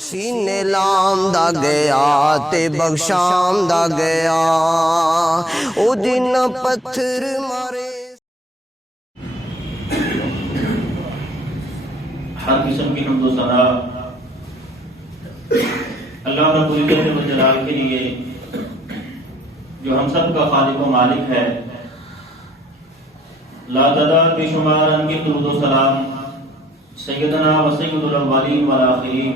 سینے لام دا گیا تے بخشام دا گیا او دن پتھر مارے. ہر قسم کی حمد و ثنا اللہ رب العزت و جلال کے لیے جو ہم سب کا خالق و مالک ہے. لا تعداد بے شمار ان کی درود و سلام سیدنا و سید الاولین والآخرین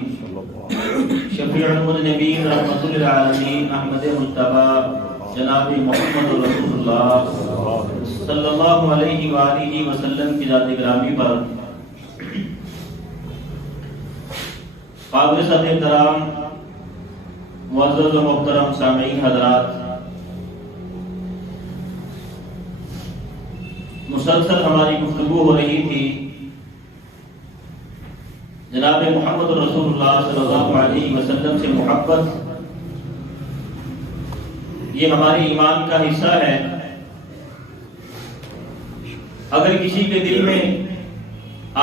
شفیع المذنبین رحمت للعالمین احمد مجتبی جناب محمد رسول اللہ صلی اللہ علیہ وآلہ وسلم کی ذات گرامی پر قابل صدر احترام معزز و محترم سامعین حضرات، مسلسل ہماری گفتگو ہو رہی تھی جناب محمد رسول اللہ صلی اللہ علیہ وسلم سے محبت. یہ ہمارے ایمان کا حصہ ہے. اگر کسی کے دل میں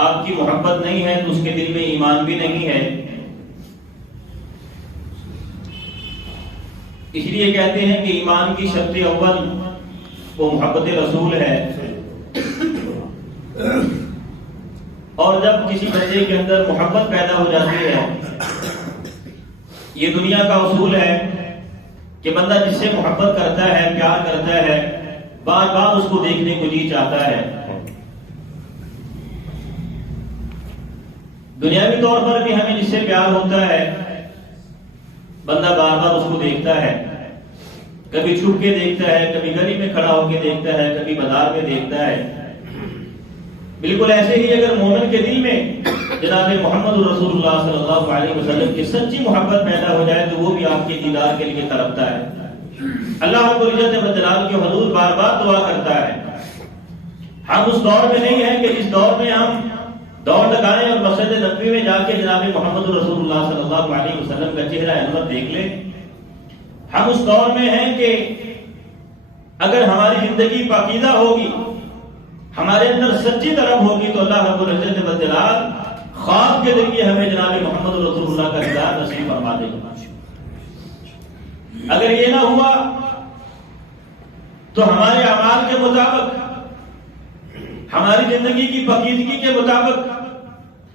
آپ کی محبت نہیں ہے تو اس کے دل میں ایمان بھی نہیں ہے. اس لیے کہتے ہیں کہ ایمان کی شرط اول وہ محبت رسول ہے. اور جب کسی بندے کے اندر محبت پیدا ہو جاتی ہے، یہ دنیا کا اصول ہے کہ بندہ جس سے محبت کرتا ہے، پیار کرتا ہے، بار بار اس کو دیکھنے کو جی چاہتا ہے. دنیاوی طور پر بھی ہمیں جس سے پیار ہوتا ہے بندہ بار بار اس کو دیکھتا ہے. کبھی چھپ کے دیکھتا ہے، کبھی گلی میں کھڑا ہو کے دیکھتا ہے، کبھی بازار میں دیکھتا ہے. بالکل ایسے ہی اگر مومن کے دل میں جناب محمد رسول اللہ صلی اللہ علیہ وسلم کی سچی محبت پیدا ہو جائے تو وہ بھی آپ کے دیدار کے لیے تڑپتا ہے. اللہ رب العزت و جلال کے حضور بار بار دعا کرتا ہے. ہم اس دور میں نہیں ہیں کہ جس دور میں ہم دوڑ لگائیں اور مسجد نبوی میں جا کے جناب محمد رسول اللہ صلی اللہ علیہ وسلم کا چہرہ انور دیکھ لیں. ہم اس دور میں ہیں کہ اگر ہماری زندگی پاکیزہ ہوگی، ہمارے اندر سچی طرف ہوگی تو اللہ رب العزت و جلال خواب کے ذریعے ہمیں جناب محمد رسول اللہ کا دیدار نصیب فرما دے گا. اگر یہ نہ ہوا تو ہمارے اعمال کے مطابق، ہماری زندگی کی پاکیزگی کے مطابق،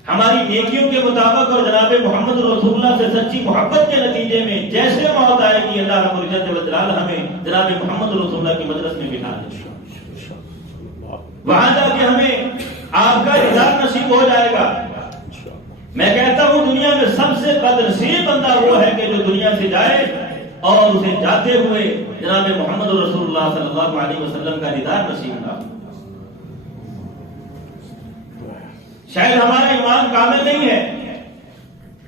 ہماری نیکیوں کے مطابق اور جناب محمد رسول اللہ سے سچی محبت کے نتیجے میں جیسے موت آئے گی اللہ رب العزت و جلال ہمیں جناب محمد رسول اللہ کی مجلس میں بٹھا دے. وہاں جا کے ہمیں آپ کا دیدار نصیب ہو جائے گا. میں کہتا ہوں دنیا میں سب سے بدنصیب بندہ وہ ہے کہ جو دنیا سے جائے اور اسے جاتے ہوئے جناب محمد رسول اللہ صلی اللہ علیہ وسلم کا دیدار نصیب نہ ہو. شاید ہمارا ایمان کامل نہیں ہے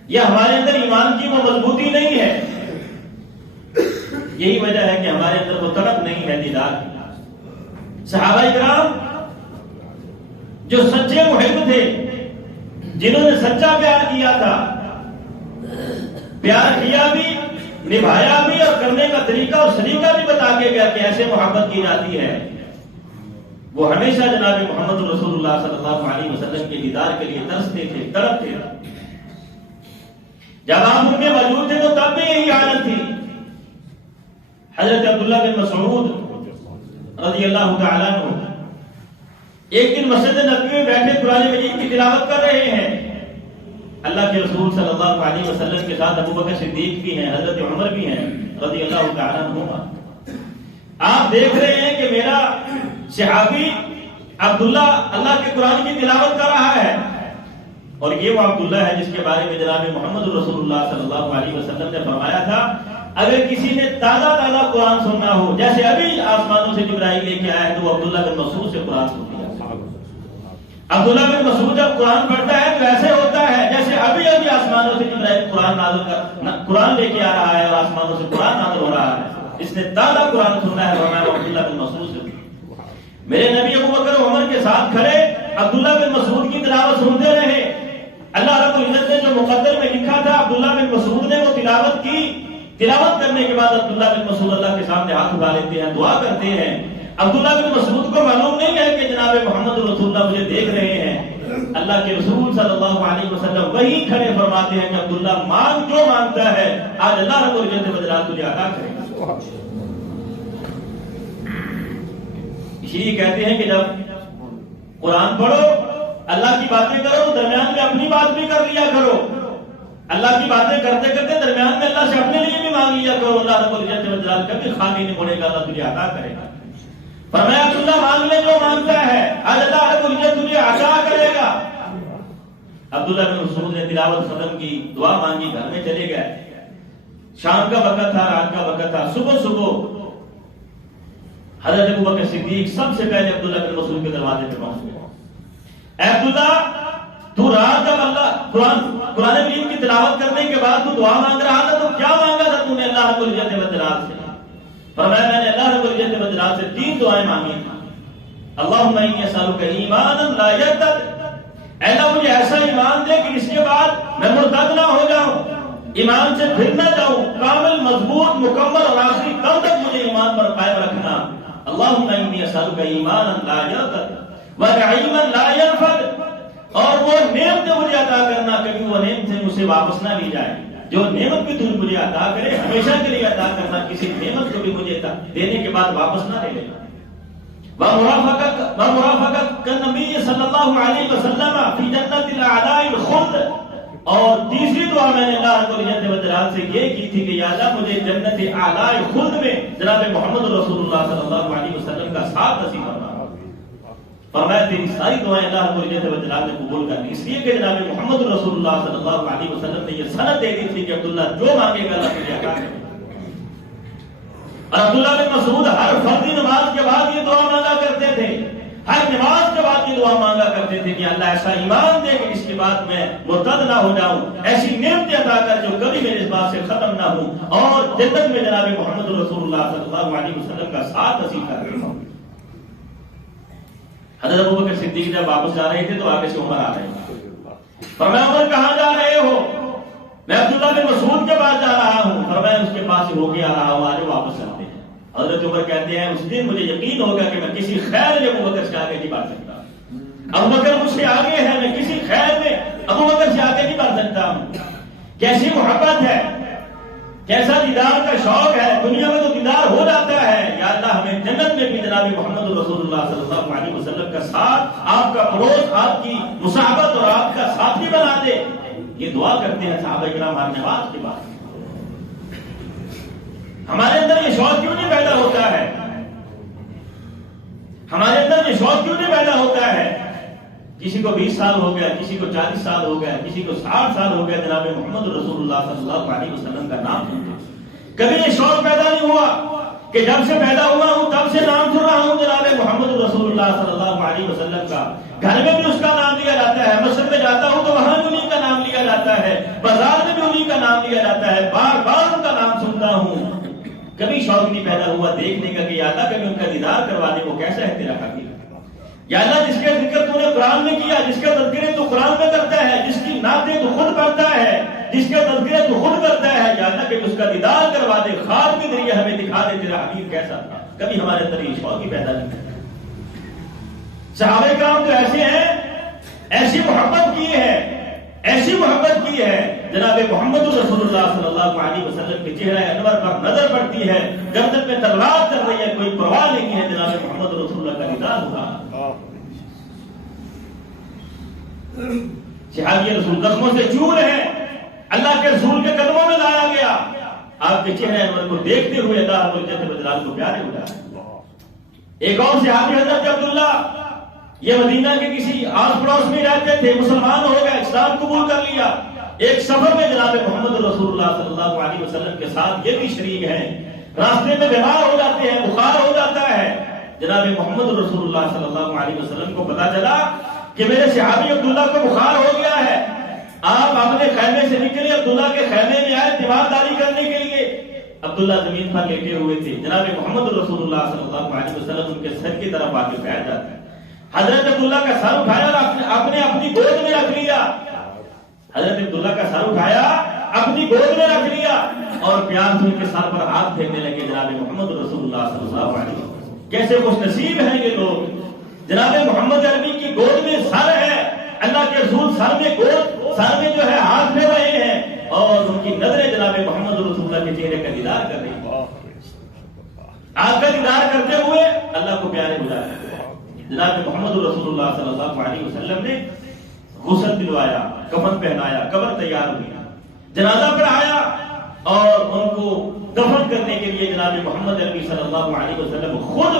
یا ہمارے اندر ایمان کی وہ مضبوطی نہیں ہے. یہی وجہ ہے کہ ہمارے اندر وہ طلب نہیں ہے دیدار کی. صحابہ کرام جو سچے محب تھے، جنہوں نے سچا پیار کیا تھا، پیار کیا بھی، نبھایا بھی اور کرنے کا طریقہ اور سلیقہ بھی بتا کے گیا کہ ایسے محبت کی جاتی ہے، وہ ہمیشہ جناب محمد رسول اللہ صلی اللہ علیہ وسلم کے دیدار کے لیے ترستے تھے، تڑپتے تھے. جب آپ ان میں موجود تھے تو تب بھی یہی حالت تھی. حضرت عبداللہ بن مسعود رضی اللہ تعالیٰ عنہ ایک دن مسجد نبوی میں بیٹھے قرآن مجید کی تلاوت کر رہے ہیں. اللہ کے رسول صلی اللہ علیہ وسلم کے ساتھ ابو بکر صدیق بھی ہیں، حضرت عمر بھی ہیں رضی اللہ تعالیٰ عنہ. آپ دیکھ رہے ہیں کہ میرا صحابی عبداللہ اللہ کے قرآن کی تلاوت کر رہا ہے، اور یہ وہ عبداللہ ہے جس کے بارے میں جناب محمد رسول اللہ صلی اللہ علیہ وسلم نے فرمایا تھا اگر کسی نے تازہ تازہ قرآن سننا ہو، جیسے ابھی آسمانوں سے جبرائیل لے کے آیا ہے، تو وہ عبداللہ بن مسعود سے قرآن سننا. عبداللہ بن مسعود جب قرآن پڑھتا ہے تو ایسے ہوتا ہے جیسے ابھی ابھی آسمانوں سے جبرائیل قرآن لے کے آ رہا ہے اور آسمانوں سے قرآن نازل ہو رہا ہے. اس نے تازہ قرآن سننا ہے. فرمایا عبداللہ بن مسعود سے. میرے نبی ابو بکر عمر کے ساتھ کھڑے عبداللہ بن مسعود کی تلاوت سنتے رہے. اللہ رب العزت نے جو مقدر میں لکھا تھا عبداللہ بن مسعود نے وہ تلاوت کی. تلاوت کرنے کے بعد عبداللہ بن مسعود اللہ کے سامنے ہاتھ اٹھا لیتے ہیں، دعا کرتے ہیں. عبداللہ بن مسعود کو معلوم نہیں ہے کہ جناب محمد رسول اللہ مجھے دیکھ رہے ہیں. اللہ کے رسول صلی اللہ علیہ وسلم وہی کھڑے فرماتے ہیں کہ عبداللہ مانگ جو مانگتا ہے آج اللہ رب العزت بدلات تجھے عطا کرے گا. اسی لیے کہتے ہیں کہ جب قرآن پڑھو اللہ کی باتیں کرو تو درمیان میں اپنی بات بھی کر لیا کرو. اللہ کی باتیں کرتے کرتے درمیان میں اللہ سے اپنے لیے بھی مانگ لیا کرو. اللہ رب العزت بدلات کبھی خالی نہیں پڑے گا, اللہ تجھے عطا کرے گا. فرمایا عبداللہ مانگ لے جو مانگتا ہے آج اللہ رب العزت تجھے عطا کرے گا. عبداللہ بن مسعود نے تلاوت ختم کی, دعا مانگی, گھر میں چلے گئے. شام کا وقت تھا, رات کا وقت تھا. صبح صبح حضرت ابوبکر صدیق سب سے پہلے عبداللہ بن مسعود کے دروازے پہ پہنچ گئے. اے عبداللہ تو رات جب اللہ قرآن کریم کی تلاوت کرنے کے بعد تو دعا مانگ رہا تھا تو کیا مانگا تھا تو نے اللہ رب العزت بدلات سے؟ فرمایا میں نے اللہ رب العزت بدلات سے 3 دعائیں مانگی تھی. اللہم انی اسألک ایمانا لا یرتد, اے اللہ مجھے ایسا ایمان دے کہ اس کے بعد میں مرتد نہ ہو جاؤں, ایمان سے پھر نہ جاؤں, کامل مضبوط مکمل اور آخری کل تک مجھے ایمان پر قائم رکھنا. اللہم انی اسألک ایمانا لا یرتد ونعیما لا ینفد, اور وہ نعمت مجھے عطا کرنا کبھی وہ نعمت سے مجھ سے واپس نہ لی جائے. جو نعمت بھی تم مجھے عطا کرے ہمیشہ کے لیے عطا کرنا, کسی نعمت کو بھی مجھے دینے کے بعد واپس نہ لے لینا. ومرافقت النبی صلی اللہ علیہ وسلم فی جنت الاعلاء الخلد, اور تیسری دعا میں نے اللہ رب العزت والجلال سے یہ کی تھی کہ یا اللہ مجھے جنت اعلاء الخلد میں جناب محمد رسول اللہ صلی اللہ علیہ وسلم کا ساتھ نصیب فرما. فرمایا تیری ساری دعائیں اللہ رب العزت والجلال نے قبول کر لی, اس لیے کہ جناب محمد رسول اللہ صلی اللہ علیہ وسلم نے یہ سند دے دی تھی کہ عبداللہ جو مانگے گا اللہ تجھے عطا کرے گا. اور عبداللہ بن مسعود ہر فرضی نماز کے بعد یہ دعا مانگا کرتے تھے, ہر نماز کے بعد یہ دعا مانگا کرتے تھے کہ اللہ ایسا ایمان دے کہ اس کے بعد میں مرتد نہ ہو جاؤں, ایسی نعمتیں عطا کر جو کبھی میرے اس بات سے ختم نہ ہوں, اور جنت میں جناب محمد رسول اللہ صلی اللہ علیہ وسلم کا ساتھ نصیب کر دے. حضرت ابوبکر صدیق جب واپس جا رہے تھے تو آگے سے عمر آ رہے تھے. فرمایا عمر کہاں جا رہے ہو؟ میں عبداللہ بن مسعود کے پاس جا رہا ہوں. فرمایا اس کے پاس ہو کے آ رہا ہوں, آج واپس چلتے ہیں. حضرت عمر کہتے ہیں اس دن مجھے یقین ہوگا کہ میں کسی خیر میں ابوبکر سے آگے نہیں بڑھ سکتا. ابوبکر مجھ سے آگے ہے, میں کسی خیر میں ابوبکر سے آگے نہیں بڑھ سکتا ہوں. کیسی محبت ہے, کیسا دیدار کا شوق ہے. دنیا میں تو دیدار ہو جاتا ہے, یا اللہ ہمیں جنت میں بھی جناب محمد رسول اللہ صلی اللہ علیہ وسلم کا ساتھ, آپ کا پڑوس, آپ کی مصاحبت اور آپ کا ساتھی بنا دے. یہ دعا کرتے ہیں صحابہ کرام ہر نماز کے بعد. ہمارے اندر یہ شوق کیوں نہیں پیدا ہوتا ہے؟ ہمارے اندر یہ شوق کیوں نہیں پیدا ہوتا ہے؟ کسی کو 20 سال ہو گیا, کسی کو 40 سال ہو گیا, کسی کو 60 سال ہو گیا جناب محمد رسول اللہ صلی اللہ علیہ وسلم کا نام سنتے. کبھی یہ شوق پیدا نہیں ہوا کہ جب سے پیدا ہوا ہوں تب سے نام سن رہا ہوں جناب محمد رسول اللہ صلی اللہ علیہ وسلم کا. گھر میں بھی اس کا نام لیا جاتا ہے, مسجد میں جاتا ہوں تو وہاں بھی انہیں کا نام لیا جاتا ہے, بازار میں بھی انہیں کا نام لیا جاتا ہے, بار بار ان کا نام سنتا ہوں. کبھی شوق نہیں پیدا ہوا دیکھنے کا کہ یا اللہ کبھی ان کا دیدار کروا دے, وہ کیسا ہے تیرا حقیقت. یا اللہ جس کا ذکر تو نے قرآن میں کیا, جس کا تذکرے تو قرآن میں کرتا ہے, جس کی نعتیں تو خود پڑھتا ہے, جس کا تذکرے تو خود کرتا ہے, یا اللہ کہ اس کا دیدار کروا دے, خواب کے ذریعے ہمیں دکھا دے تیرا حبیب کیسا تھا. کبھی ہمارے اندر یہ شوق ہی پیدا نہیں. صحابہ کرام تو ایسے ہیں, ایسی محبت کی ہے, ایسی محبت کی ہے. جناب محمد رسول اللہ صلی اللہ علیہ وسلم کے چہرہ انور پر نظر پڑتی ہے, گردن میں تلوار چل رہی ہے, کوئی پرواہ نہیں ہے, جناب محمد رسول اللہ کا دیدار ہوگا. صحابی رسول زخموں سے چور ہے, اللہ کے رسول کے قدموں میں لایا گیا. آپ کے چہرے انور کو دیکھتے ہوئے اللہ رب العزت والجلال کو پیارے ہو جاتے. ایک اور صحابی حضرت عبداللہ, یہ مدینہ کے کسی آس پڑوس میں رہتے تھے, مسلمان ہو گئے, اسلام قبول کر لیا. ایک سفر میں جناب محمد رسول اللہ صلی اللہ علیہ وسلم کے ساتھ یہ بھی شریک ہیں, راستے میں بیمار ہو جاتے ہیں, بخار ہو جاتا ہے. جناب محمد رسول اللہ صلی اللہ علیہ وسلم کو پتا چلا کہ میرے صحابی عبداللہ کو بخار ہو گیا ہے. آپ اپنے خیمے سے نکلے, عبداللہ کے خیمے میں آئے تیمارداری کرنے کے لیے. عبداللہ زمین پر لیٹے ہوئے تھے. جناب محمد رسول اللہ صلی اللہ علیہ وسلم ان کے سر کی طرف آ کے بیٹھ جاتے ہیں. حضرت عبداللہ کا سر اٹھایا اور اپنی گود میں رکھ لیا. حضرت عبداللہ کا سر اٹھایا, اپنی گود میں رکھ لیا اور پیار سے ان کے سر پر ہاتھ پھیرنے لگے. جناب محمد رسول اللہ صلی اللہ علیہ وسلم کیسے خوش نصیب ہیں یہ لوگ. جناب محمد عربی کی گود میں سر ہے, اللہ کے رسول سر میں جو ہے ہاتھ پھیر رہے ہیں اور ان کی نظریں جناب محمد رسول اللہ کے چہرے کا دیدار کر رہی ہیں. آپ کا دیدار کرتے ہوئے اللہ کو پیارے ہو جاتے ہیں. جناب محمد رسول اللہ صلی اللہ علیہ وسلم نے غسل دلوایا، کفن پہنایا، قبر تیار ہوئی، جنازہ پڑھایا اور ان کو دفن کرنے کے لیے جناب محمد عربی صلی اللہ علیہ وسلم خود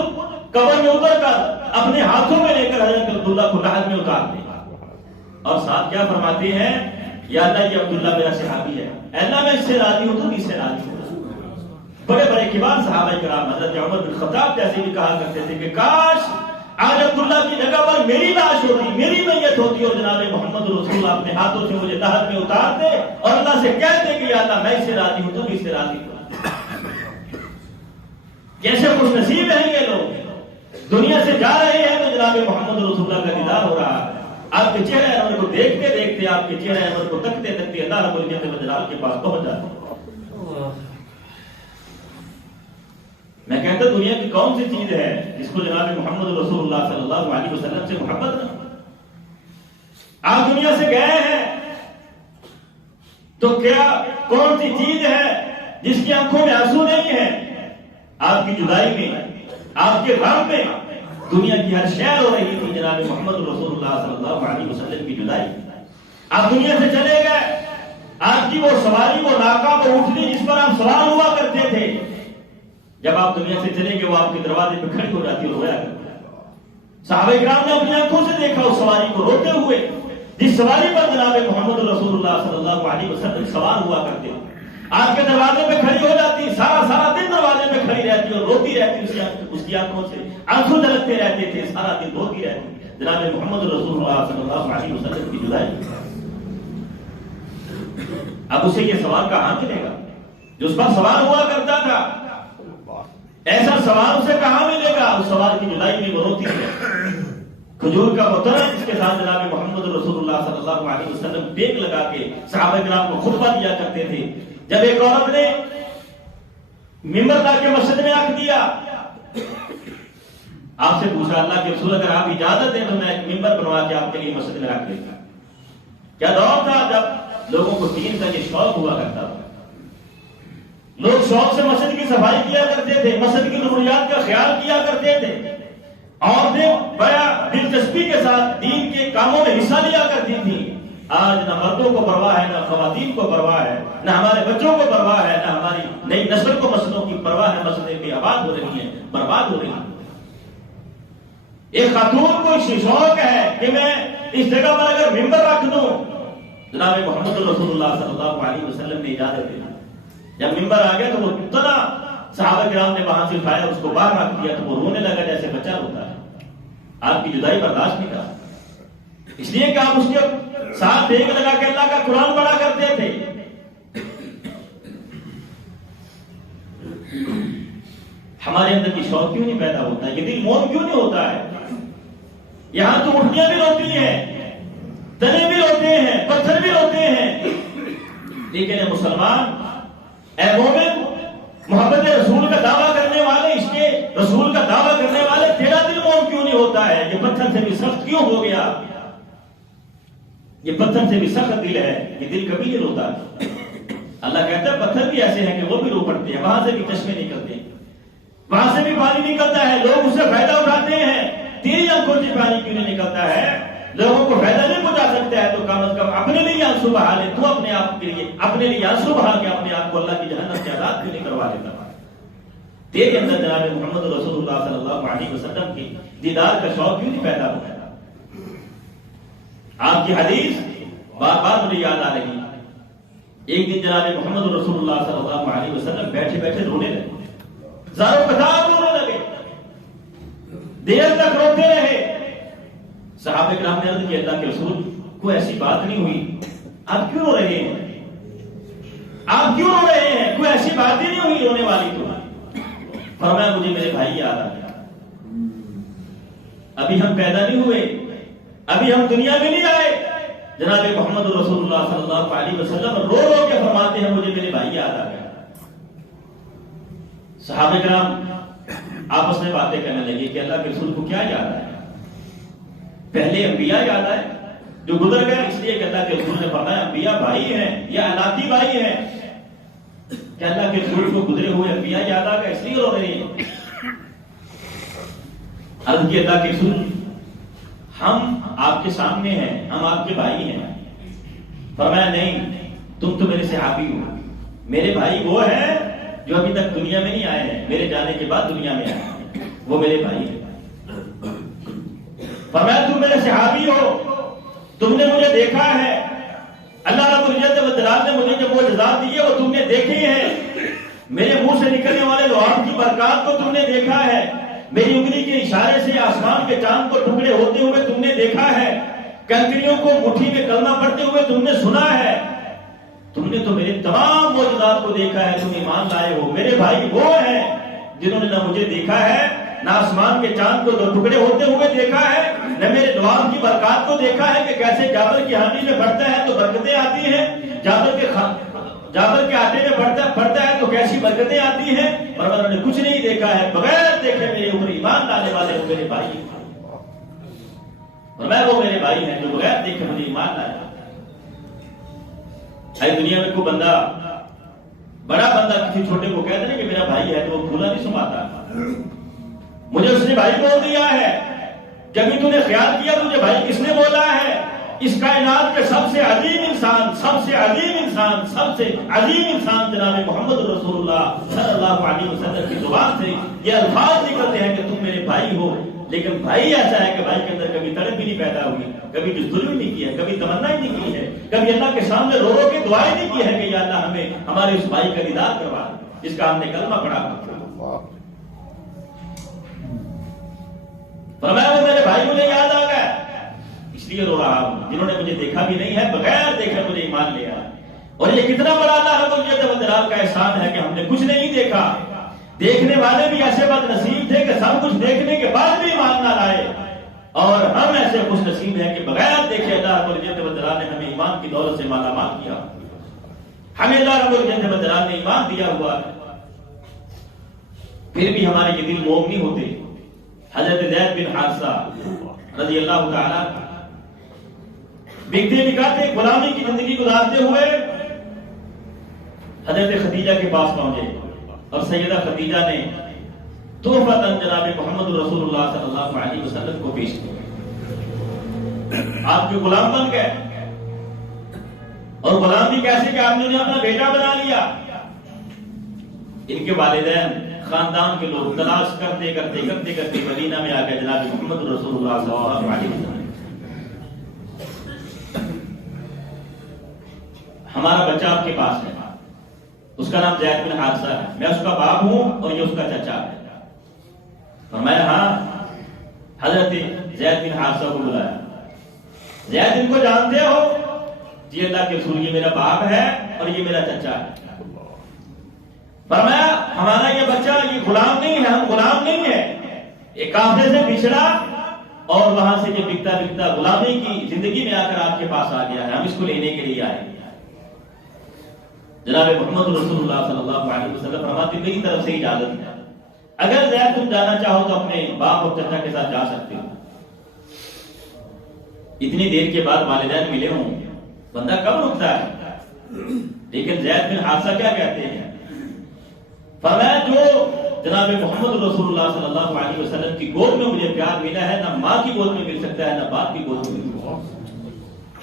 قبر میں اتر کر اپنے ہاتھوں میں لے کر حضرت عبداللہ کو لحد میں اتارتے اور ساتھ کیا فرماتے ہیں؟ یا اللہ یہ عبداللہ میرا صحابی ہے، اے اللہ میں اس سے راضی ہوں تو اس سے راضی ہوں. بڑے بڑے کبار صحابہ کرام حضرت عمر بن خطاب جیسے بھی کہا کرتے تھے کہ کاش آج عبداللہ کی جگہ پر میری لاش ہوتی، میری میت ہوتی اور جناب محمد رسول اللہ اپنے ہاتھوں سے مجھے لحد میں اتارتے اور اللہ سے کہتے کہ یا اللہ میں اس سے راضی ہوں تو بھی اس سے راضی ہوں. کیسے خوش نصیب ہیں یہ لوگ، دنیا سے جا رہے ہیں تو جناب محمد رسول اللہ کا دیدار ہو رہا ہے. آپ کے چہرے انور کو دیکھتے دیکھتے، آپ کے چہرے انور کو تکتے تکتے اللہ رب العزت و جلال کے پاس پہنچ جاتے ہیں. میں کہتا ہوں دنیا کی کون سی چیز ہے جس کو جناب محمد رسول اللہ صلی اللہ علیہ وسلم سے محبت نہ؟ آپ دنیا سے گئے ہیں تو کیا کون سی چیز ہے جس کی آنکھوں میں آنسو نہیں ہے؟ آپ کی جدائی میں، آپ کے غم میں دنیا کی ہر شے ہو رہی تھی، جناب محمد رسول اللہ صلی اللہ علیہ وسلم کی جدائی. آپ دنیا سے چلے گئے، آپ کی وہ سواری، وہ ناکا، وہ اٹھنی جس پر آپ سوار ہوا کرتے تھے، جب آپ دنیا سے چلے گئے وہ آپ کے دروازے پہ کھڑی ہو جاتی اور رویا کرتی. صحابہ کرام نے اپنی آنکھوں سے دیکھا اس سواری کو روتے ہوئے، جس سواری پر جناب محمد رسول اللہ صلی اللہ علیہ وسلم سوار ہوا کرتے. آپ کے دروازے پہ کھڑی ہو جاتی، سارا دن دروازے پہ کھڑی رہتی اور روتی رہتی، اس کی آنکھوں سے آنسو جھلکتے رہتے تھے، سارا دن روتی رہتی. جناب محمد رسول اللہ صلی اللہ علیہ وسلم کی جدائی. اب اسے یہ سوال کہاں ملے گا جو اس پر سوار ہوا کرتا تھا؟ ایسا سوال اسے کہاں ملے گا؟ اس سوال کی جدائی میں وہ روتی ہے. کھجور کا متر جس کے ساتھ جناب محمد رسول اللہ صلی اللہ علیہ وسلم ٹیک لگا کے صحابہ کرام کو خطبہ دیا کرتے تھے. جب ایک عورت نے ممبر لا کے مسجد میں رکھ دیا، آپ سے پوچھا اللہ کے رسول اگر آپ اجازت دیں تو میں ایک ممبر بنوا کے آپ کے لیے مسجد میں رکھ دیتا. کیا دور تھا جب لوگوں کو دین کا یہ شوق ہوا کرتا تھا. لوگ شوق سے مسجد کی صفائی کیا کرتے تھے، مسجد کی ضروریات کا خیال کیا کرتے تھے. عورتیں بڑا دلچسپی کے ساتھ دین کے کاموں میں حصہ لیا کرتی تھی. آج نہ مردوں کو پرواہ ہے، نہ خواتین کو پرواہ ہے، نہ ہمارے بچوں کو پرواہ ہے، نہ ہماری نئی نسل کو مسجدوں کی پرواہ ہے. مسجدیں بھی آباد ہو رہی ہیں، برباد ہو رہی ہیں. ایک خاتون کو شوق ہے کہ میں اس جگہ پر اگر ممبر رکھ دوں، جناب محمد رسول اللہ صلی اللہ علیہ وسلم نے اجازت دی. جب ممبر آ گیا تو وہ اتنا صحابہ کرام نے وہاں سے اٹھایا، اس کو باہر رکھ دیا تو وہ رونے لگا جیسے بچہ روتا ہے. آپ کی جدائی برداشت نہیں کرا، اس لیے کہ آپ اس کے ساتھ دیکھ لگا کے اللہ کا قرآن پڑھا کرتے تھے. ہمارے اندر کی شوق کیوں نہیں پیدا ہوتا ہے؟ یہ دل موم کیوں نہیں ہوتا ہے؟ یہاں تو اٹھنیاں بھی روتی ہیں، تنے بھی روتے ہیں، پتھر بھی روتے ہیں، لیکن اے مسلمان، اے مومن، محبت رسول کا دعویٰ کرنے والے، عشق رسول کا دعویٰ کرنے والے، تیرا دل موم کیوں نہیں ہوتا ہے؟ یہ پتھر سے بھی سخت کیوں ہو گیا؟ یہ پتھر سے بھی سخت دل ہے، یہ دل کبھی نہیں روتا. اللہ کہتا ہے پتھر بھی ایسے ہیں کہ وہ بھی رو پڑتے ہیں، وہاں سے بھی چشمے نکلتے ہیں، وہاں سے بھی پانی نکلتا ہے، لوگ اس سے فائدہ اٹھاتے ہیں. تیری آنکھوں سے پانی کیوں نہیں نکلتا ہے؟ لوگوں کو فائدہ نہیں پہنچا سکتا ہے تو کم از کم اپنے لیے آنسو بہا لے. تو اپنے آپ کے لیے اپنے لیے آنسو بہا کے اپنے آپ کو اللہ کی جہنم سے آزاد کیوں نہیں کروا لیتا؟ تیرے اندر جناب محمد رسول اللہ صلی اللہ علیہ وسلم کی دیدار کا شوق کیوں نہیں پیدا ہوتا؟ آپ کی حدیث بار بار مجھے یاد آ رہی. ایک دن جناب محمد رسول اللہ صلی اللہ علیہ وسلم بیٹھے بیٹھے رونے لگے، زاروں قطار رونے لگے، دیر تک روتے رہے. صحابہ کرام نے عرض کیا اللہ کے رسول کوئی ایسی بات نہیں ہوئی، آپ کیوں رو رہے ہیں؟ آپ کیوں رو رہے ہیں؟ کوئی ایسی بات ہی نہیں ہوئی رونے والی تو. فرمایا مجھے میرے بھائی یاد آ گیا. ابھی ہم پیدا نہیں ہوئے، ابھی ہم دنیا میں نہیں آئے. جناب محمد رسول اللہ صلی اللہ علیہ وسلم رو رو کے فرماتے ہیں مجھے میرے بھائی یاد آ گیا. صحابہ کرام آپس میں باتیں کرنے لگے کہ اللہ کے رسول کو کیا یاد آیا؟ پہلے انبیاء یاد آئے، جو گزر گئے اس لیے کہ اللہ کے رسول نے فرمایا انبیاء بھائی ہیں یا علاقی بھائی ہیں، کہ اللہ کے رسول کو گزرے ہوئے انبیاء یاد آ گئے اس لیے رو رہے ہیں۔ عرض کی اللہ کے رسول ہم آپ کے سامنے ہیں، ہم آپ کے بھائی ہیں۔ فرمایا نہیں، تم تو میرے صحابی ہو، میرے بھائی وہ ہیں جو ابھی تک دنیا میں نہیں آئے ہیں، میرے جانے کے بعد دنیا میں آئے ہیں، وہ میرے بھائی ہیں۔ فرمایا تم میرے صحابی ہو، تم نے مجھے دیکھا ہے، اللہ رب العزت و جلال نے مجھے جو معجزات دیے وہ تم نے دیکھے ہیں، میرے منہ سے نکلنے والے دعاؤں کی برکات کو تم نے دیکھا ہے، میری انگلی کے اشارے سے آسمان کے چاند کو ٹکڑے ہوتے ہوئے تم نے دیکھا ہے، کنکریوں کو مٹھی میں کلمہ پڑھتے ہوئے تم نے سنا ہے، تم نے تو میرے تمام معجزات کو دیکھا ہے، تم ایمان لائے ہو۔ میرے بھائی وہ ہیں جنہوں نے نہ مجھے دیکھا ہے، نہ آسمان کے چاند کو دو ٹکڑے ہوتے ہوئے دیکھا ہے، نہ میرے دعاؤں کی برکات کو دیکھا ہے کہ کیسے جابر کی ہانڈی میں بڑھتا ہے تو برکتیں آتی ہیں، جابر کے آٹے میں پڑتا ہے تو کیسی برکتیں آتی ہیں، پر انہوں نے کچھ نہیں دیکھا ہے، بغیر دیکھے میرے اوپر ایمان لانے والے وہ میرے بھائی ہیں، اور میں وہ میرے بھائی ہیں جو بغیر دیکھے مجھے ایمان لائے۔ دنیا میں کوئی بندہ، بڑا بندہ کسی چھوٹے کو کہتے ہیں کہ میرا بھائی ہے تو وہ بھولا نہیں سماتا، مجھے اس نے بھائی بول دیا ہے، کبھی تو نے خیال کیا تجھے بھائی کس نے بولا ہے؟ اس کائنات کے سب سے عظیم انسان، سب سے عظیم انسان، سب سے عظیم انسان جناب محمد رسول اللہ صلی اللہ علیہ وسلم کی زبان سے یہ الفاظ نکلتے ہیں کہ تم میرے بھائی ہو۔ لیکن بھائی ایسا ہے کہ بھائی کے اندر کبھی تڑپ بھی نہیں پیدا ہوئی، کبھی ظلم نہیں کیا، کبھی تمنا ہی نہیں کی ہے، کبھی اللہ کے سامنے رو رو کے دعائیں نہیں کی ہے کہ یا اللہ ہمیں ہمارے اس بھائی کا دیدار کروا، جس کا ہم نے کلمہ پڑھا۔ فرمایا وہ میرے بھائی مجھے یاد آ گئے اس لیے رو رہا ہوں، جنہوں نے مجھے دیکھا بھی نہیں ہے، بغیر دیکھے مجھے ایمان لیا۔ اور یہ کتنا بڑا اللہ رب العزت و جلال کا احسان ہے کہ ہم نے کچھ نہیں دیکھا، دیکھنے والے بھی ایسے بد نصیب تھے کہ سب کچھ دیکھنے کے بعد بھی ایمان نہ لائے، اور ہم ایسے خوش نصیب ہیں کہ بغیر دیکھے اللہ رب العزت و جلال نے ہمیں ایمان کی دولت سے مالا مال کیا، ہمیں اللہ رب العزت و جلال نے ایمان دیا ہوا ہے، پھر بھی ہمارے یہ دل موم نہیں ہوتے۔ حضرت زید بن حارثہ رضی اللہ تعالیٰ بکتے بکاتے غلامی کی زندگی گزارتے ہوئے حضرت خدیجہ کے پاس پہنچے، اور سیدہ خدیجہ نے تحفۃً جناب محمد رسول اللہ صلی اللہ علیہ وسلم کو پیش کیا، آپ کے غلام بن گئے، اور غلام بھی کیسے کہ آپ نے انہیں اپنا بیٹا بنا لیا۔ ان کے والدین خاندان کے لوگ تلاش کرتے کرتے مدینہ میں آ گئے جناب محمد رسول اللہ صلی اللہ علیہ وسلم، ہمارا بچہ آپ کے پاس ہے، اس کا نام زید بن حارثہ ہے، میں اس کا باپ ہوں اور یہ اس کا چچا ہے۔ فرمایا ہاں، حضرت زید بن حارثہ کو بلایا، زید ان کو جانتے ہو؟ جی اللہ کے رسول، یہ میرا باپ ہے اور یہ میرا چچا ہے۔ فرمایا ہمارا یہ بچہ یہ غلام نہیں ہے، ہم غلام نہیں ہے، ایک کافرے سے بچھڑا اور وہاں سے یہ بکتا بکتا غلامی کی زندگی میں آ کر آپ کے پاس آ گیا ہے، ہم اس کو لینے کے لیے آئے۔ جناب محمد رسول اللہ صلی اللہ علیہ وسلم فرماتے میری طرف سے اجازت ہے، اگر زید تم جانا چاہو تو اپنے باپ اور چچا کے ساتھ جا سکتے ہو۔ اتنی دیر کے بعد والدین ملے ہوں، بندہ کب رکتا ہے؟ لیکن زید بن حارثہ کیا کہتے ہیں؟ فرمایا جو جناب محمد رسول اللہ صلی اللہ علیہ وسلم کی گود میں مجھے پیار ملا ہے، نہ ماں کی گود میں مل سکتا ہے، نہ باپ کی گود میں مل سکتا ہے۔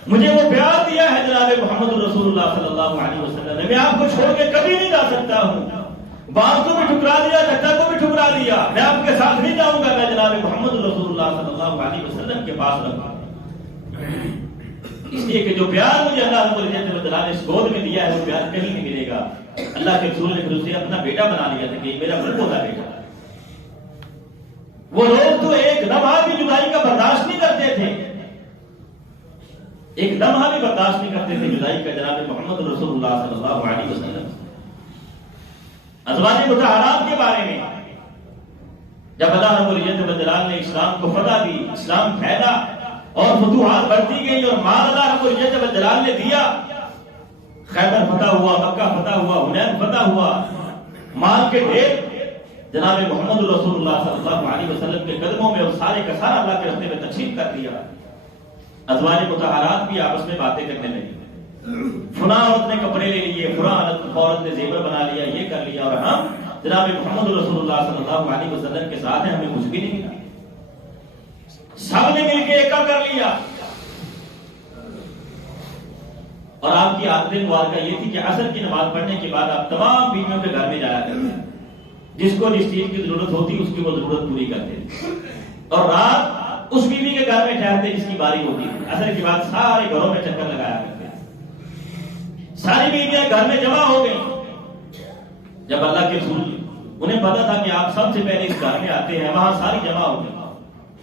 مجھے وہ پیار دیا ہے جناب محمد رسول اللہ صلی اللہ علیہ وسلم نے، میں آپ کو چھوڑ کے کبھی نہیں جا سکتا ہوں، باپ کو بھی ٹھکرا دیا، چچا کو بھی ٹھکرا دیا، میں آپ کے ساتھ نہیں جاؤں گا، میں جناب محمد رسول اللہ صلی اللہ علیہ وسلم کے پاس رہوں۔ اس لیے کہ جو پیار مجھے اللہ رب العزت و جلال نے اس گود میں دیا ہے وہ پیار کہیں نہیں ملے گا۔ اللہ کے رسول نے پھر اسے اپنا بیٹا بنا لیا تھا کہ میرا مربوطہ بیٹا۔ وہ لوگ تو ایک لمحہ بھی جدائی کا برداشت نہیں کرتے تھے، ایک لمحہ بھی برداشت نہیں کرتے تھے جدائی کا جناب محمد رسول اللہ صلی اللہ علیہ وسلم۔ ازواج مطہرات کے بارے میں جب اللہ رب العزت و جلال نے اسلام کو فتح دی، اسلام پھیلا اور فتوحات بڑھتی گئی اور مال اللہ رب العزت و جلال نے دیا، خیبر فتح ہوا، مکہ فتح ہوا، حنین فتح ہوا، مال کے ڈھیر جناب محمد رسول اللہ صلی اللہ علیہ وسلم کے قدموں میں اور سارے کا سارا اللہ کے راستے میں تقسیم کر دیا۔ ازواج مطہرات بھی آپس میں باتیں کرنے لگی، فلاں عورت نے کپڑے لے لیے، فلاں عورت نے زیور بنا لیا، یہ کر لیا، اور ہم جناب محمد رسول اللہ صلی اللہ علیہ وسلم کے ساتھ ہیں، ہمیں کچھ بھی نہیں ملا۔ سب نے مل کے ایکا کر لیا۔ اور آپ کی عادت مبارکہ یہ تھی کہ عصر کی نماز پڑھنے کے بعد آپ تمام بیویوں کے گھر میں جایا کرتے، جس کو جس چیز کی ضرورت ہوتی اس کی وہ ضرورت پوری کرتے، اور رات اس بیوی کے گھر میں ٹھہرتے جس کی باری ہوتی تھی۔ عصر کے بعد سارے گھروں میں چکر لگایا کرتے، ساری بیویاں گھر میں جمع ہو گئی۔ جب اللہ کے رسول، انہیں پتا تھا کہ آپ سب سے پہلے اس گھر میں آتے ہیں، وہاں ساری جمع ہو گئی۔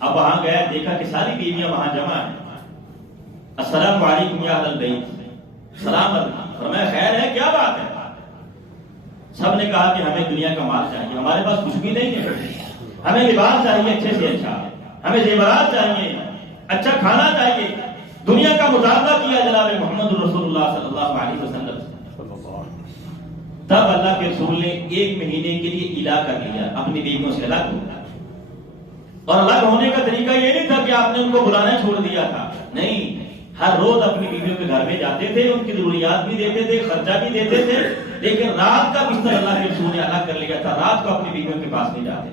اب وہاں گیا، دیکھا کہ ساری بیویاں وہاں جمع ہیں۔ السلام علیکم یا اہل البیت، سلام علیکم، فرمایا خیر ہے، کیا بات ہے؟ سب نے کہا کہ ہمیں دنیا کا مال چاہیے، ہمارے پاس کچھ بھی نہیں ہے، ہمیں لباس چاہیے اچھے سے اچھا، ہمیں زیورات چاہیے، اچھا کھانا چاہیے۔ دنیا کا مطالبہ کیا جناب محمد رسول اللہ صلی اللہ علیہ وسلم۔ تب اللہ کے رسول نے 1 مہینے کے لیے الہ کر لیا، اپنی بیویوں سے الگ ہو۔ اور الگ ہونے کا طریقہ یہ نہیں تھا کہ آپ نے ان کو بلانا چھوڑ دیا تھا، نہیں، ہر روز اپنی بیویوں کے گھر میں جاتے تھے، ان کی ضروریات بھی دیتے تھے، خرچہ بھی دیتے تھے، لیکن رات کا بستر اللہ کے رسول نے الگ کر لیا تھا، رات کو اپنی بیویوں کے پاس نہیں جاتے۔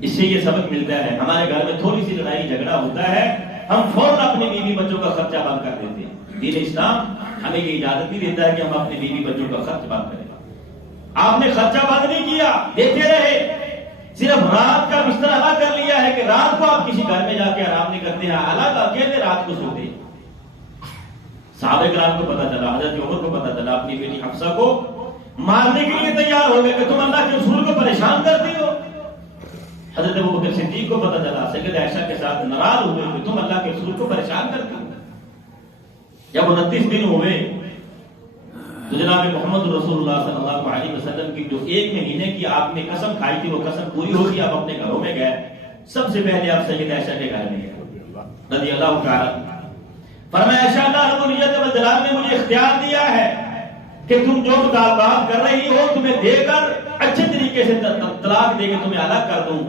اس سے یہ سبق ملتا ہے، ہمارے گھر میں تھوڑی سی لڑائی جھگڑا ہوتا ہے، ہم فوراً اپنی بیوی بچوں کا خرچہ بند کر دیتے ہیں۔ دین اسلام ہمیں یہ اجازت نہیں دیتا ہے کہ ہم اپنے بیوی بچوں کا خرچ بند کریں۔ آپ نے خرچہ بند نہیں کیا، دیتے رہے، صرف رات کا بستر الگ کر لیا ہے کہ رات کو آپ کسی گھر میں جا کے آرام نہیں کرتے ہیں، الگ اکیلے رات کو سوتے ہیں۔ صحابہ کرام کو پتا چلا، حضرت عمر کو پتا چلا، اپنی بیٹی حفصہ کو مارنے کے لیے تیار ہو گئے کہ تم اللہ کے رسول کو پریشان کرتی ہو۔ حضرت ابوبکر صدیق کو پتا چلا، سیدہ عائشہ کے ساتھ ناراض ہوئے کہ تم اللہ کے رسول کو پریشان کرتی ہو۔ جب 29 دن ہوئے تو جناب محمد رسول اللہ صلی اللہ علیہ وسلم کی جو 1 مہینے کی آپ نے قسم کھائی تھی وہ قسم پوری ہوگی۔ آپ اپنے گھروں میں گئے، سب سے پہلے آپ سیدہ عائشہ کے گھر میں گئے رضی اللہ تعالی۔ فرمایا عائشہ، اللہ رب العزت والجلال نے مجھے اختیار دیا ہے کہ تم جو مطالبات کر رہی ہو تمہیں دے کر اچھے طریقے سے طلاق دے کے تمہیں الگ کر دوں۔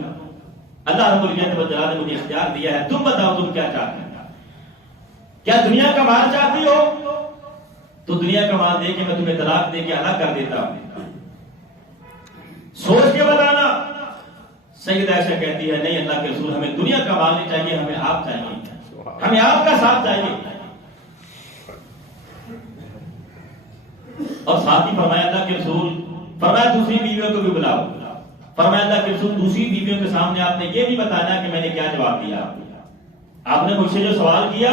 اللہ رب العزت والجلال نے مجھے اختیار دیا ہے، تم بتاؤ تم کیا چاہتے ہو؟ کیا دنیا کا مال چاہتی ہو؟ تو دنیا کا مال دے کے میں تمہیں طلاق دے کے الگ کر دیتا ہوں، سوچ کے بتانا۔ سیدہ عائشہ کہتی ہے نہیں اللہ کے رسول، ہمیں دنیا کا مال نہیں چاہیے، ہمیں آپ چاہیے، ہمیں آپ کا ساتھ چاہیے۔ اور ساتھ ہی فرمایا اللہ کے رسول، فرمایا دوسری بیویوں کو بھی بلاؤ۔ فرمایا اللہ کے رسول دوسری بیویوں کے سامنے آپ نے یہ نہیں بتانا کہ میں نے کیا جواب دیا، آپ نے مجھ سے جو سوال کیا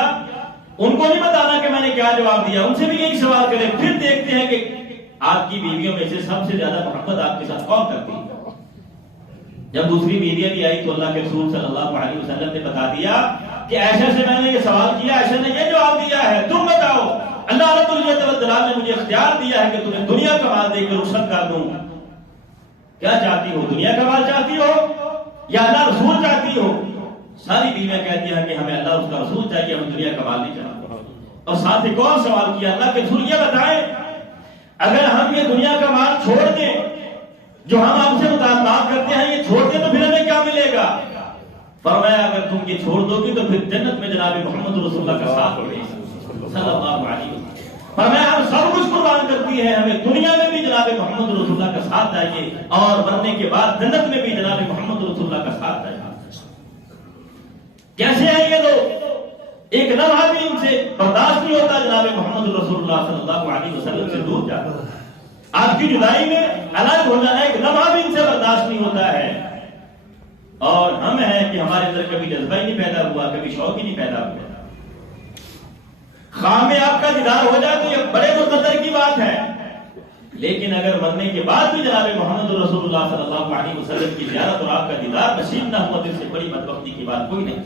ان کو نہیں بتانا کہ میں نے کیا جواب دیا، ان سے بھی یہی سوال کریں، پھر دیکھتے ہیں کہ آپ کی بیویوں میں سے سب سے زیادہ محبت آپ کے ساتھ کون کرتی ہے۔ جب دوسری بیویاں بھی آئی تو اللہ کے رسول صلی اللہ علیہ وسلم نے بتا دیا کہ عائشہ سے میں نے یہ سوال کیا، عائشہ نے یہ جواب دیا ہے، تم بتاؤ۔ اللہ رب العزت والجلال نے مجھے اختیار دیا ہے کہ تمہیں دنیا کا مال دے کے رخصت کر دوں۔ کیا چاہتی ہو، دنیا کا مال چاہتی ہو یا اللہ رسول چاہتی ہو؟ ساری بیویاں کہتی ہیں کہ ہمیں اللہ اس کا رسول چاہیے، ہم دنیا کا مال نہیں چاہتے۔ اور ساتھ ایک اور سوال کیا، اللہ کے رسول یہ بتائیں اگر ہم یہ دنیا کا مال چھوڑ دیں جو ہم آپ سے مطالبات کرتے ہیں، یہ چھوڑ دیں تو پھر ہمیں کیا ملے گا؟ فرمایا اگر تم یہ چھوڑ دو گی تو پھر جنت میں جناب محمد رسول اللہ کا ساتھ ملے گا صلی اللہ علیہ وسلم۔ فرمایا ہم سب کچھ قربان کرتی ہیں، ہمیں دنیا میں بھی جناب محمد رسول اللہ کا ساتھ چاہیے اور مرنے کے بعد جنت میں بھی جناب محمد رسول اللہ کا ساتھ چاہیے۔ کیسے ہیں یہ لوگ؟ ایک لمحہ بھی ان سے برداشت نہیں ہوتا جناب محمد رسول اللہ صلی اللہ علیہ وسلم سے دور جانا، آپ کی جدائی میں الگ ہو جانا ایک لمحہ بھی ان سے برداشت نہیں ہوتا ہے۔ اور ہم ہیں کہ ہمارے اندر کبھی جذبہ ہی نہیں پیدا ہوا، کبھی شوق ہی نہیں پیدا ہوا۔ خواہ میں آپ کا دیدار ہو جائے تو یہ بڑے مقدر کی بات ہے، لیکن اگر مرنے کے بعد بھی جناب محمد رسول اللہ صلی اللہ علیہ وسلم کی زیارت اور آپ کا دیدار نصیب نہ ہوا تو اس سے بڑی بدبختی کی بات کوئی نہیں۔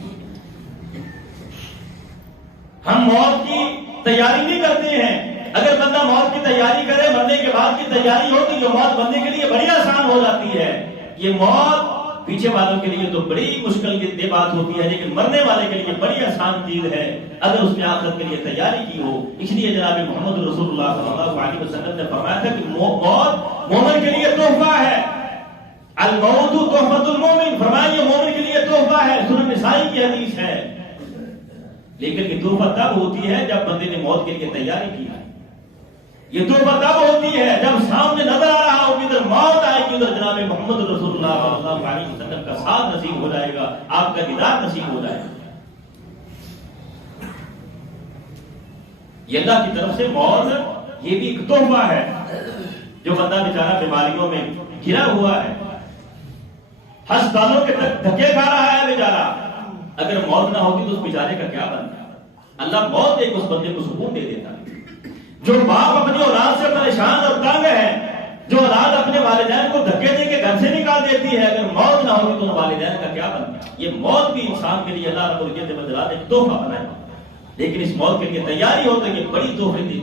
ہم موت کی تیاری نہیں کرتے ہیں، اگر بندہ موت کی تیاری کرے، مرنے کے بعد کی تیاری ہو تو یہ موت بندے کے لیے بڑی آسان ہو جاتی ہے۔ یہ موت پیچھے والوں کے لیے تو بڑی مشکل کی بات ہوتی ہے، لیکن مرنے والے کے لیے بڑی آسان چیز ہے اگر اس نے آخرت کے لیے تیاری کی ہو۔ اس لیے جناب محمد رسول اللہ صلی اللہ علیہ وسلم نے فرمایا تھا کہ موت مومن کے لیے تحفہ ہے، الموت تحفۃ المومن، فرمایا یہ مومن کے لیے تحفہ ہے۔ سورۃ نساء کی حدیث ہے، لیکن یہ تحفہ تب ہوتی ہے جب بندے نے موت کے لیے تیاری کی ہے. یہ تحفہ تب ہوتی ہے جب سامنے نظر آ رہا ہو کہ ادھر موت آئے گی، ادھر جناب محمد رسول اللہ صلی اللہ علیہ وسلم کا ساتھ نصیب ہو جائے گا، آپ کا دیدار نصیب ہو جائے گا. یہ اللہ کی طرف سے موت یہ بھی ایک تحفہ ہے. جو بندہ بیچارہ بیماریوں میں گھرا ہوا ہے، ہسپتالوں کے دھکے کھا رہا ہے بیچارہ، اگر موت نہ ہوتی تو اس بیچارے کا کیا بنتا؟ اللہ موت ایک اس بندے کو سکون دے دیتا. جو باپ اپنی اولاد سے پریشان اور تنگ ہے، جو اولاد اپنے والدین کو دھکے دے کے گھر سے نکال دیتی ہے، اگر موت نہ ہوتی تو ان والدین کا کیا بنتا؟ یہ موت بھی انسان کے لیے اللہ رب العزت نے ایک تحفہ بنایا، لیکن اس موت کے لیے تیاری ہو تو یہ بڑی تحفے دی.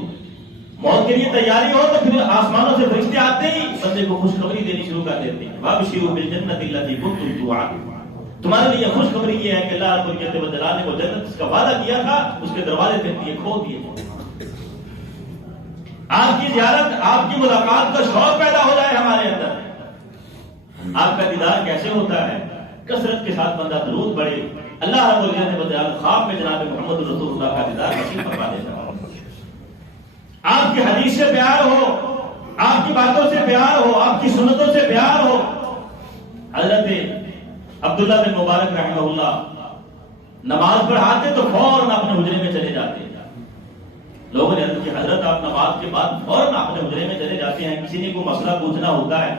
موت کے لیے تیاری ہو تو پھر آسمانوں سے فرشتے آتے ہی بندے کو خوشخبری دینی شروع کر دیتے ہیں. وابشروا بالجنۃ التی کنتم توعدون، تمہارے لیے خوشخبری یہ ہے کہ اللہ رب العزت نے وہ جنت جس کا وعدہ کیا تھا اس کے دروازے پہ یہ کھول دیے. آپ کی زیارت، آپ کی ملاقات کا شوق پیدا ہو جائے ہمارے اندر. آپ کا دیدار کیسے ہوتا ہے؟ کثرت کے ساتھ بندہ درود پڑھے، اللہ رب العزت نے خواب میں جناب محمد رسول اللہ کا دیدار نصیب فرما دیتا. آپ کی حدیث سے پیار ہو، آپ کی باتوں سے پیار ہو، آپ کی سنتوں سے پیار ہو. حضرت عبداللہ بن مبارک رحمہ اللہ نماز پڑھاتے تو فوراً اپنے حجرے میں چلے جاتے. لوگوں نے عرض کی حضرت آپ نماز کے بعد فوراً اپنے حجرے میں چلے جاتے ہیں، کسی نے کوئی مسئلہ پوچھنا ہوتا ہے،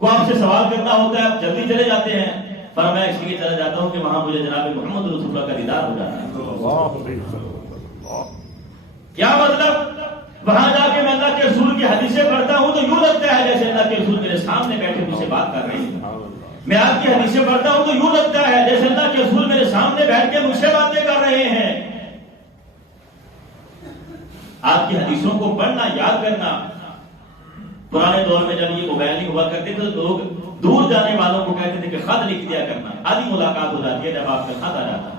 کوئی آپ سے سوال کرنا ہوتا ہے، آپ جلدی چلے جاتے ہیں. فرمایا اس لیے چلا جاتا ہوں کہ وہاں مجھے جناب محمد رسول اللہ کا دیدار ہو جاتا ہے. کیا مطلب؟ وہاں جا کے میں اللہ کے رسول کی حدیثیں پڑھتا ہوں تو یوں لگتا ہے جیسے اللہ کے رسول میرے سامنے بیٹھے مجھ سے بات کر رہے ہیں. میں آپ کی حدیثیں پڑھتا ہوں تو یوں لگتا ہے جیسے اللہ کے رسول میرے سامنے بیٹھ کے مجھ سے باتیں کر رہے ہیں. آپ کی حدیثوں کو پڑھنا، یاد کرنا. پرانے دور میں جب یہ موبائل نہیں ہوا کرتے تو لوگ دور جانے والوں کو کہتے تھے کہ خط لکھ دیا کرنا، آدھی ملاقات ہو جاتی ہے جب آپ کا خط آ جاتا ہے.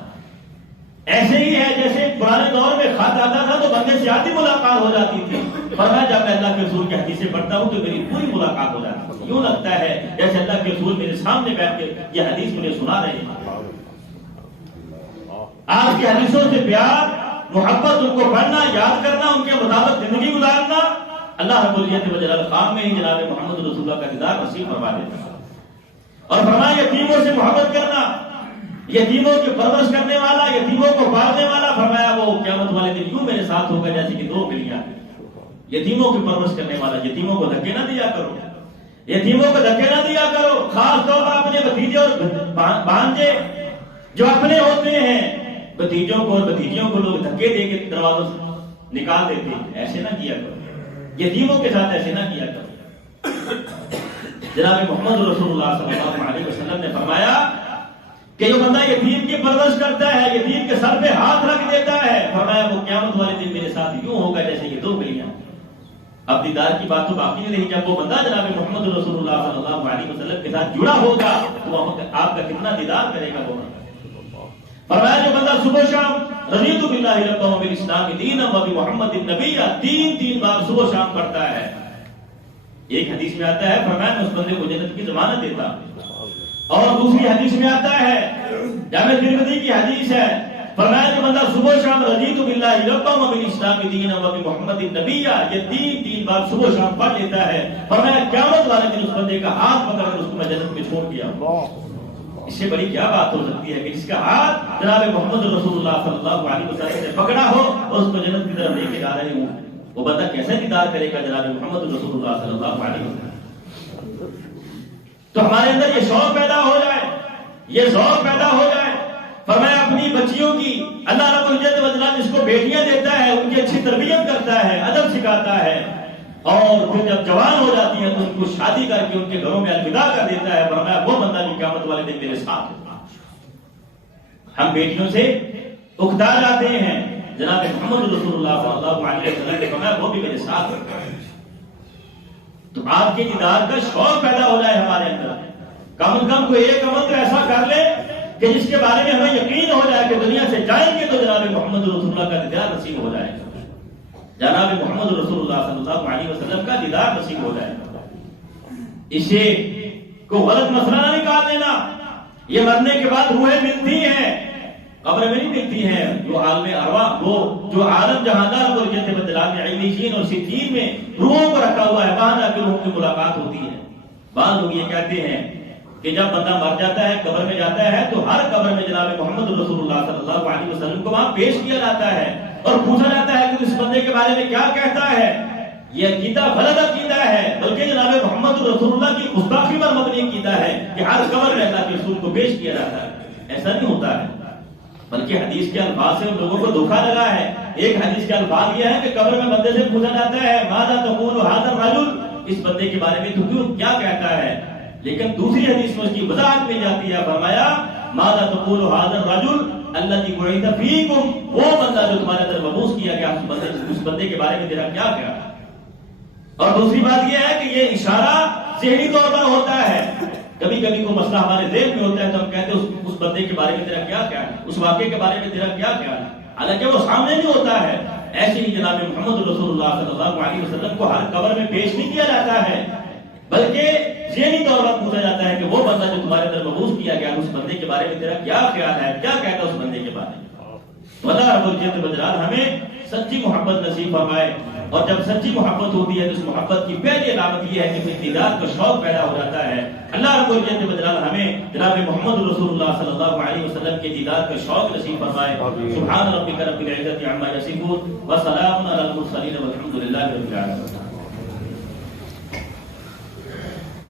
ایسے ہی ہے جیسے پرانے دور میں خط آتا تھا تو بندے سے آدھی ملاقات ہو جاتی تھی، پر میں جب اللہ کے رسول کی حدیثیں پڑھتا ہوں تو میری پوری ملاقات ہو جاتی ہے. یوں لگتا ہے جیسے اللہ کے رسول میرے سامنے بیٹھ کے یہ حدیث مجھے سنا رہے ہیں. آپ کی حدیثوں سے پیار، محبت، ان کو پڑھنا، یاد کرنا، ان کے مطابق زندگی گزارنا، اللہ رب العزت وجلال خام میں ہی جناب محمد رسول اللہ کا دیدار نصیب فرما دیتا. اور فرمایا یتیموں سے محبت کرنا، یتیموں کی پرورش کرنے والا، یتیموں کو پالنے والا، فرمایا وہ قیامت والے دن یوں میرے ساتھ ہوگا جیسے کہ دو ملیاں. یتیموں کی پرورش کرنے والا، یتیموں کو دھکے نہ دیا کرو، یتیموں کو دھکے نہ دیا کرو. خاص طور پر اپنے بھتیجے اور بھانجے جو اپنے ہوتے ہیں، بھتیجوں کو اور بھتیجیوں کو لوگ دھکے دے کے دروازوں سے نکال دیتے ہیں. ایسے نہ کیا کرو، یتیموں کے ساتھ ایسے نہ کیا کرو. جناب محمد رسول اللہ صلی اللہ علیہ وسلم نے فرمایا کہ جو بندہ یتیم کی پرورش کرتا ہے، یتیم کے سر پہ ہاتھ رکھ دیتا ہے، فرمایا وہ قیامت والے دن میرے ساتھ یوں ہوگا جیسے یہ دو گلیاں. اب دیدار کی بات تو باقی نہیں رہی. جب وہ بندہ جناب محمد رسول اللہ صلی اللہ علیہ وسلم کے ساتھ جڑا ہوگا تو آپ کا کتنا دیدار کرے گا وہ. فرمایا جو بندہ صبح شام رضیت باللہ ربا وبالاسلام دینا وبمحمد النبی تین بار صبح شام پڑھتا ہے. ایک حدیث میں آتا ہے فرمایا میں اس بندے کو جنت کی ضمانت دیتا ہوں. اور دوسری حدیث میں آتا ہے، جامع ترمذی کی حدیث ہے، فرمایا جو بندہ صبح شام رضیت باللہ ربا وبالاسلام دینا وبمحمد النبی یہ تین بار صبح شام پڑھ لیتا ہے، فرمایا قیامت والے دن اس بندے کا ہاتھ پکڑ کر اس کو میں جنت میں چھوڑ دیا. اس سے بڑی کیا بات ہو سکتی ہے کہ جس کا ہاتھ جناب محمد رسول اللہ صلی اللہ علیہ وسلم نے پکڑا ہو اور اس کو جنت کی طرف لے کے جا رہے ہوں. وہ بندہ کیسے دیدار کرے گا جناب محمد رسول اللہ صلی اللہ علیہ وسلم. تو ہمارے اندر یہ شوق پیدا ہو جائے، یہ ذوق پیدا ہو جائے. فرمایا اپنی بچیوں کی اللہ رب العزت وجل جس کو بیٹیاں دیتا ہے ان کی اچھی تربیت کرتا ہے، ادب سکھاتا ہے، اور پھر جب جوان ہو جاتی ہیں تو ان کو شادی کر کے ان کے گھروں میں الوداع کر دیتا ہے. فرمایا وہ بندہ بھی قیامت والے دن میرے ساتھ ہوگا. ہم بیٹیوں سے اکتا جاتے ہیں، جناب محمد رسول اللہ صلی اللہ علیہ وسلم نے فرمایا وہ بھی میرے ساتھ ہوگا. تو آپ کے دیدار کا شوق پیدا ہو جائے ہمارے اندر. کم از کم کوئی ایک عمل تو ایسا کر لے کہ جس کے بارے میں ہمیں یقین ہو جائے کہ دنیا سے جائیں گے تو جناب محمد رسول اللہ کا دیدار نصیب ہو جائے گا، جناب محمد رسول اللہ صلی اللہ علیہ وسلم کا دیدار نصیب ہو جائے گا. اسے کو غلط مسئلہ نہ نکال دینا. یہ مرنے کے بعد روحیں ملتی ہیں، قبر میں نہیں ملتی ہیں، جو عالم ارواح، وہ جو عالم جہاندار کو جنت بدلات میں علیین اور سجین میں روحوں کو رکھا ہوا ہے، وہاں جا کے روحوں کی ملاقات ہوتی ہے۔ بعض لوگ یہ کہتے ہیں کہ جب بندہ مر جاتا ہے، قبر میں جاتا ہے، تو ہر قبر میں جناب محمد رسول اللہ صلی اللہ علیہ وسلم کو وہاں پیش کیا جاتا ہے اور پوچھا جاتا ہے کہ اس بندے کے بارے میں کیا کہتا ہے۔ یہ عقیدہ غلط عقیدہ ہے، بلکہ جناب محمد رسول اللہ کی گستاخی پر مبنی عقیدہ ہے کہ ہر قبر میں اللہ کے رسول کو پیش کیا جاتا ہے۔ ایسا نہیں ہوتا ہے، بلکہ حدیث کے الفاظ سے لوگوں کو دھوکا لگا ہے۔ ایک حدیث کے الفاظ یہ ہے کہ قبر میں بندے سے پوچھا جاتا ہے ماذا تقول هذا الرجل، اس بندے کے بارے میں تو کیا کہتا ہے، لیکن دوسری حدیث میں اس کی وضاحت مل جاتی ہے، فرمایا ماذا تقول هذا الرجل الذي بعث فيكم، وہ بندہ جو تمہارے اندر مبعوث کیا گیا، اس بندے کے بارے میں تیرا کیا کہنا۔ اور دوسری بات یہ ہے کہ یہ اشارہ ذہنی طور پر ہوتا ہے، کبھی کبھی کوئی مسئلہ ہمارے ذہن میں ہوتا ہے تو ہم کہتے ہیں اس بندے کے بارے میں تیرا کیا کہنا، اس واقعے کے بارے میں تیرا کیا کہنا، حالانکہ وہ سامنے نہیں ہوتا ہے۔ ایسے ہی جناب محمد رسول اللہ صلی اللہ علیہ وسلم کو ہر قبر میں پیش نہیں کیا جاتا ہے، بلکہ ذہنی طور پر پوچھا جاتا ہے کہ وہ بندہ جو تمہارے اندر مبعوث کیا گیا، اس بندے کے بارے میں تیرا کیا خیال ہے، کیا کہتا ہے اس بندے کے بارے میں۔ اللہ رب العزت بجلال ہمیں سچی محبت نصیب فرمائے، اور جب سچی محبت ہوتی ہے تو اس محبت کی پہلی علامت یہ ہے کہ پھر دیدار کا شوق پیدا ہو جاتا ہے۔ اللہ رب العزت بجلال ہمیں جناب محمد رسول اللہ صلی اللہ علیہ وسلم کے دیدار کا شوق نصیب فرمائے۔ سبحان ربک رب العزت عما یصفون وسلام علی المرسلین والحمد للہ رب العالمین۔